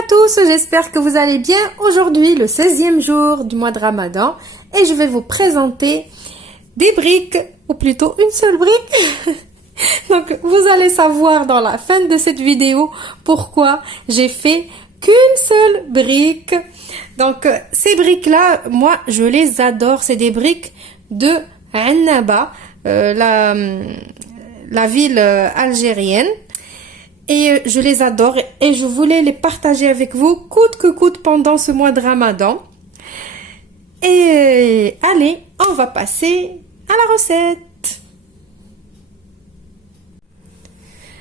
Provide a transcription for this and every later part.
à tous, j'espère que vous allez bien. Aujourd'hui, le 16e jour du mois de Ramadan, et je vais vous présenter des briques, ou plutôt une seule brique. Donc, vous allez savoir dans la fin de cette vidéo pourquoi j'ai fait qu'une seule brique. Donc, ces briques-là, moi, je les adore. C'est des briques de Annaba, la ville algérienne. Et je les adore et je voulais les partager avec vous coûte que coûte pendant ce mois de Ramadan. Et allez, on va passer à la recette.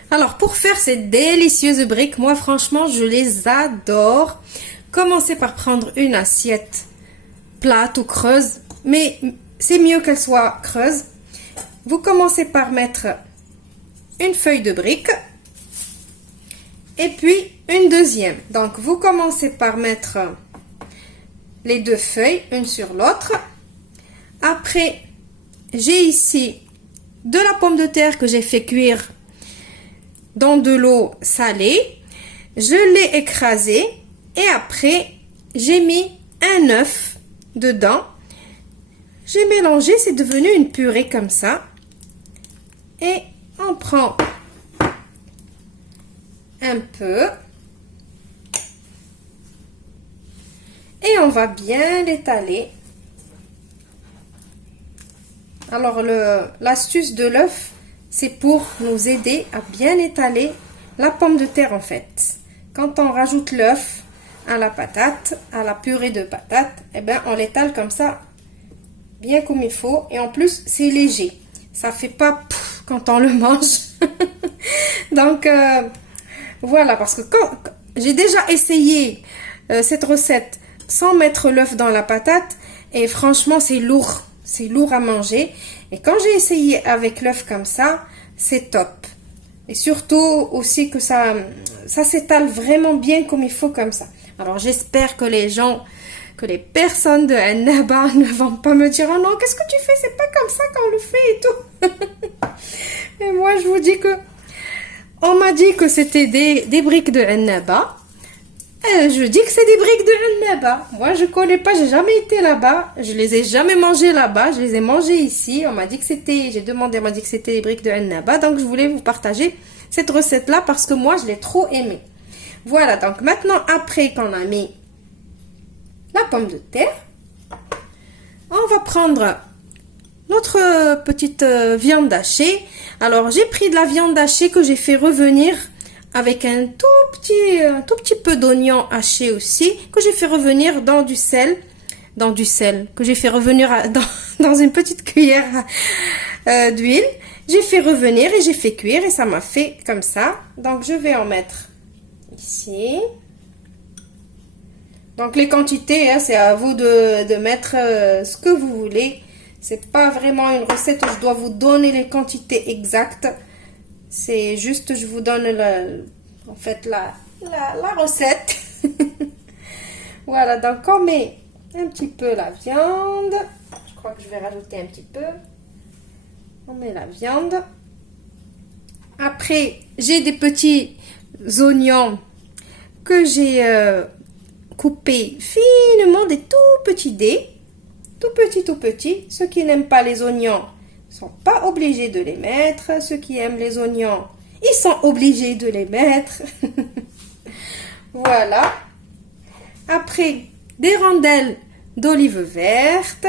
Alors pour faire ces délicieuses briques, moi franchement je les adore. Commencez par prendre une assiette plate ou creuse, mais c'est mieux qu'elle soit creuse. Vous commencez par mettre une feuille de brique. Et puis, une deuxième. Donc, vous commencez par mettre les deux feuilles, une sur l'autre. Après, j'ai ici de la pomme de terre que j'ai fait cuire dans de l'eau salée. Je l'ai écrasée. Et après, j'ai mis un œuf dedans. J'ai mélangé, c'est devenu une purée comme ça. Et on prend un peu et on va bien l'étaler. Alors l'astuce de l'œuf, c'est pour nous aider à bien étaler la pomme de terre en fait. Quand on rajoute l'œuf à la patate, à la purée de patate, eh ben on l'étale comme ça bien comme il faut, et en plus c'est léger, ça fait pas pouf quand on le mange. Donc voilà, parce que quand j'ai déjà essayé cette recette sans mettre l'œuf dans la patate, et franchement c'est lourd à manger. Et quand j'ai essayé avec l'œuf comme ça, c'est top. Et surtout aussi que ça s'étale vraiment bien comme il faut comme ça. Alors j'espère que les personnes de Annaba ne vont pas me dire « Oh non, qu'est-ce que tu fais? C'est pas comme ça qu'on le fait et tout. » Et moi je vous dis que on m'a dit que c'était des briques de Annaba. Je dis que c'est des briques de Annaba. Moi, je connais pas, j'ai jamais été là-bas. Je les ai jamais mangées là-bas. Je les ai mangées ici. On m'a dit que c'était, j'ai demandé, on m'a dit que c'était des briques de Annaba. Donc, je voulais vous partager cette recette-là parce que moi, je l'ai trop aimée. Voilà, donc maintenant, après qu'on a mis la pomme de terre, on va prendre notre petite viande hachée. Alors, j'ai pris de la viande hachée que j'ai fait revenir avec un tout petit peu d'oignon haché aussi, que j'ai fait revenir dans du sel, que j'ai fait revenir dans une petite cuillère d'huile. J'ai fait revenir et j'ai fait cuire et ça m'a fait comme ça. Donc, je vais en mettre ici. Donc, les quantités, hein, c'est à vous de mettre ce que vous voulez. C'est pas vraiment une recette où je dois vous donner les quantités exactes. C'est juste, je vous donne la recette. Voilà, donc on met un petit peu la viande. Je crois que je vais rajouter un petit peu. On met la viande. Après, j'ai des petits oignons que j'ai coupés finement, des tout petits dés. Tout petit. Ceux qui n'aiment pas les oignons ne sont pas obligés de les mettre. Ceux qui aiment les oignons, ils sont obligés de les mettre. Voilà. Après, des rondelles d'olive verte.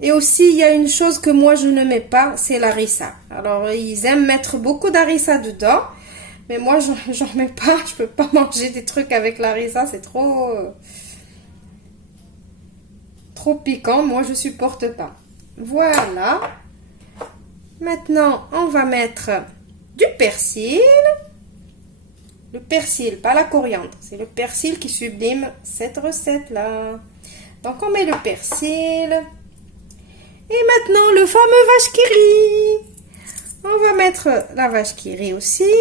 Et aussi, il y a une chose que moi, je ne mets pas, c'est l'harissa. Alors, ils aiment mettre beaucoup d'harissa dedans. Mais moi, j'en mets pas. Je peux pas manger des trucs avec l'harissa. C'est trop piquant, moi je supporte pas. Voilà. Maintenant, on va mettre du persil. Le persil, pas la coriandre. C'est le persil qui sublime cette recette-là. Donc, on met le persil. Et maintenant, le fameux vache qui rit. On va mettre la vache qui rit aussi.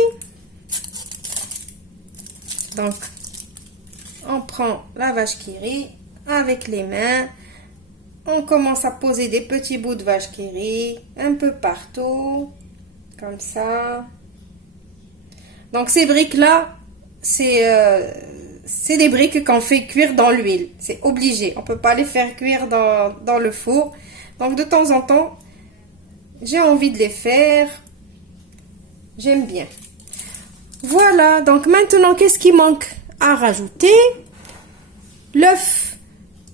Donc, on prend la vache qui rit avec les mains. On commence à poser des petits bouts de vache qui rit un peu partout, comme ça. Donc ces briques-là, c'est des briques qu'on fait cuire dans l'huile. C'est obligé. On peut pas les faire cuire dans le four. Donc de temps en temps, j'ai envie de les faire. J'aime bien. Voilà. Donc maintenant, qu'est-ce qui manque à rajouter? L'œuf.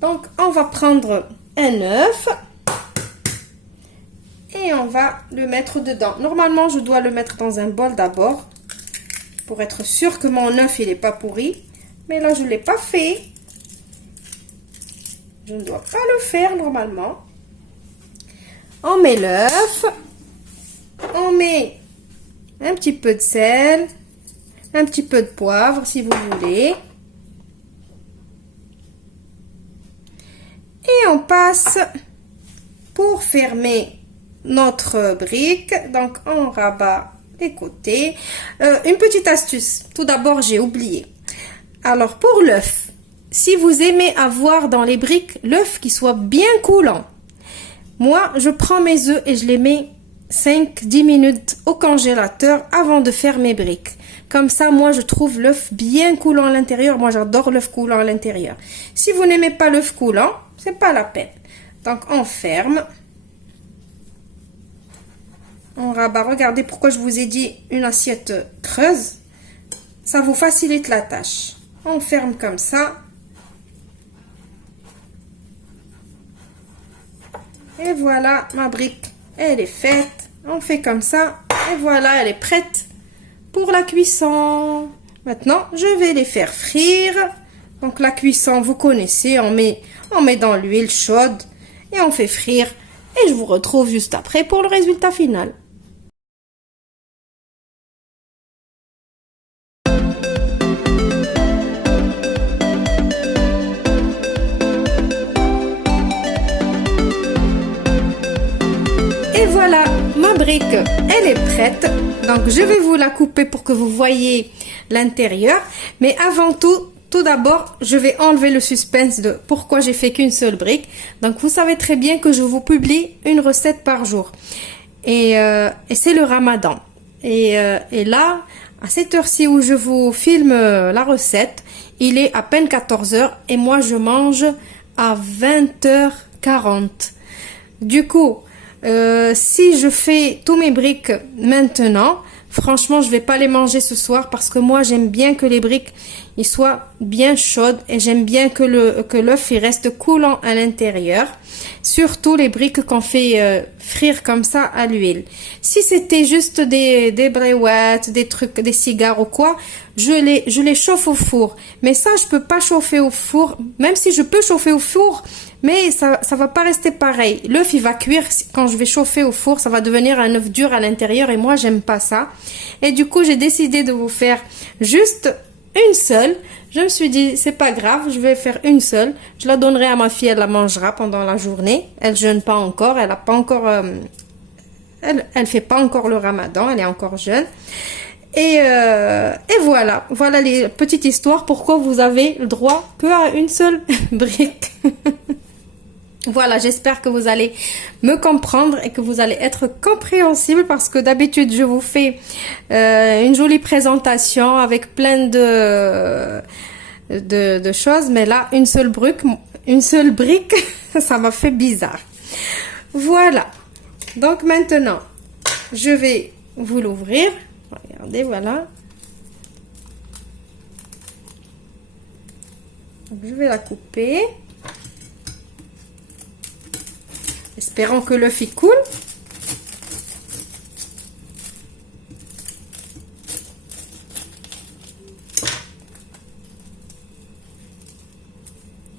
Donc on va prendre un œuf. Et on va le mettre dedans. Normalement, je dois le mettre dans un bol d'abord. Pour être sûr que mon œuf, il n'est pas pourri. Mais là, je ne l'ai pas fait. Je ne dois pas le faire normalement. On met l'œuf. On met un petit peu de sel. Un petit peu de poivre si vous voulez. Et on passe pour fermer notre brique. Donc on rabat les côtés. Une petite astuce. Tout d'abord, j'ai oublié. Alors pour l'œuf, si vous aimez avoir dans les briques l'œuf qui soit bien coulant, moi je prends mes œufs et je les mets 5-10 minutes au congélateur avant de faire mes briques. Comme ça, moi je trouve l'œuf bien coulant à l'intérieur. Moi j'adore l'œuf coulant à l'intérieur. Si vous n'aimez pas l'œuf coulant, c'est pas la peine. Donc on ferme. On rabat. Regardez pourquoi je vous ai dit une assiette creuse. Ça vous facilite la tâche. On ferme comme ça. Et voilà, ma brique, elle est faite. On fait comme ça. Et voilà, elle est prête pour la cuisson. Maintenant, je vais les faire frire. Donc la cuisson, vous connaissez, on met dans l'huile chaude et on fait frire. Et je vous retrouve juste après pour le résultat final. Et voilà, ma brique, elle est prête. Donc je vais vous la couper pour que vous voyez l'intérieur. Mais avant tout d'abord, je vais enlever le suspense de pourquoi j'ai fait qu'une seule brique. Donc vous savez très bien que je vous publie une recette par jour. Et c'est le Ramadan. Et là, à cette heure-ci où je vous filme la recette, il est à peine 14 h et moi je mange à 20h40. Du coup, si je fais tous mes briques maintenant, franchement, je vais pas les manger ce soir parce que moi, j'aime bien que les briques ils soient bien chaudes et j'aime bien que l'œuf il reste coulant à l'intérieur. Surtout les briques qu'on fait frire comme ça à l'huile. Si c'était juste des brouettes, des trucs, des cigares ou quoi, je les chauffe au four. Mais ça, je peux pas chauffer au four, même si je peux chauffer au four, mais ça va pas rester pareil. L'œuf il va cuire quand je vais chauffer au four, ça va devenir un œuf dur à l'intérieur et moi j'aime pas ça. Et du coup, j'ai décidé de vous faire juste une seule. Je me suis dit, c'est pas grave, je vais faire une seule. Je la donnerai à ma fille, elle la mangera pendant la journée. Elle jeûne pas encore, elle a pas encore, elle fait pas encore le Ramadan, elle est encore jeune. Et voilà, voilà les petites histoires. Pourquoi vous avez le droit que à une seule brique. Voilà, j'espère que vous allez me comprendre et que vous allez être compréhensible parce que d'habitude je vous fais une jolie présentation avec plein de choses, mais là une seule brique, ça m'a fait bizarre. Voilà. Donc maintenant, je vais vous l'ouvrir. Regardez, voilà. Donc, je vais la couper. Espérons que l'œuf y coule.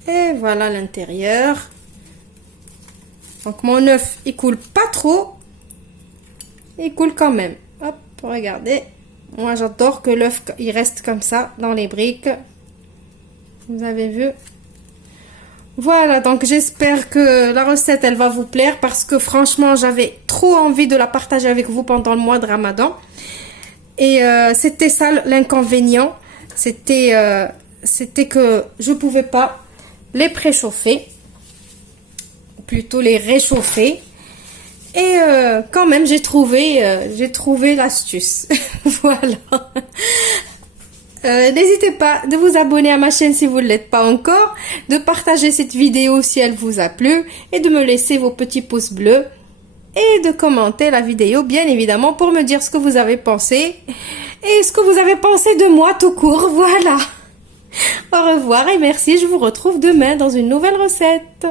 Et voilà l'intérieur. Donc mon œuf, il coule pas trop. Il coule quand même. Hop, regardez. Moi j'adore que l'œuf il reste comme ça dans les briques. Vous avez vu? Voilà, donc j'espère que la recette, elle va vous plaire parce que franchement, j'avais trop envie de la partager avec vous pendant le mois de Ramadan. Et c'était ça l'inconvénient. C'était que je pouvais pas les préchauffer, plutôt les réchauffer. Et quand même, j'ai trouvé l'astuce. Voilà. N'hésitez pas de vous abonner à ma chaîne si vous ne l'êtes pas encore, de partager cette vidéo si elle vous a plu et de me laisser vos petits pouces bleus et de commenter la vidéo bien évidemment pour me dire ce que vous avez pensé et ce que vous avez pensé de moi tout court. Voilà. Au revoir et merci, je vous retrouve demain dans une nouvelle recette.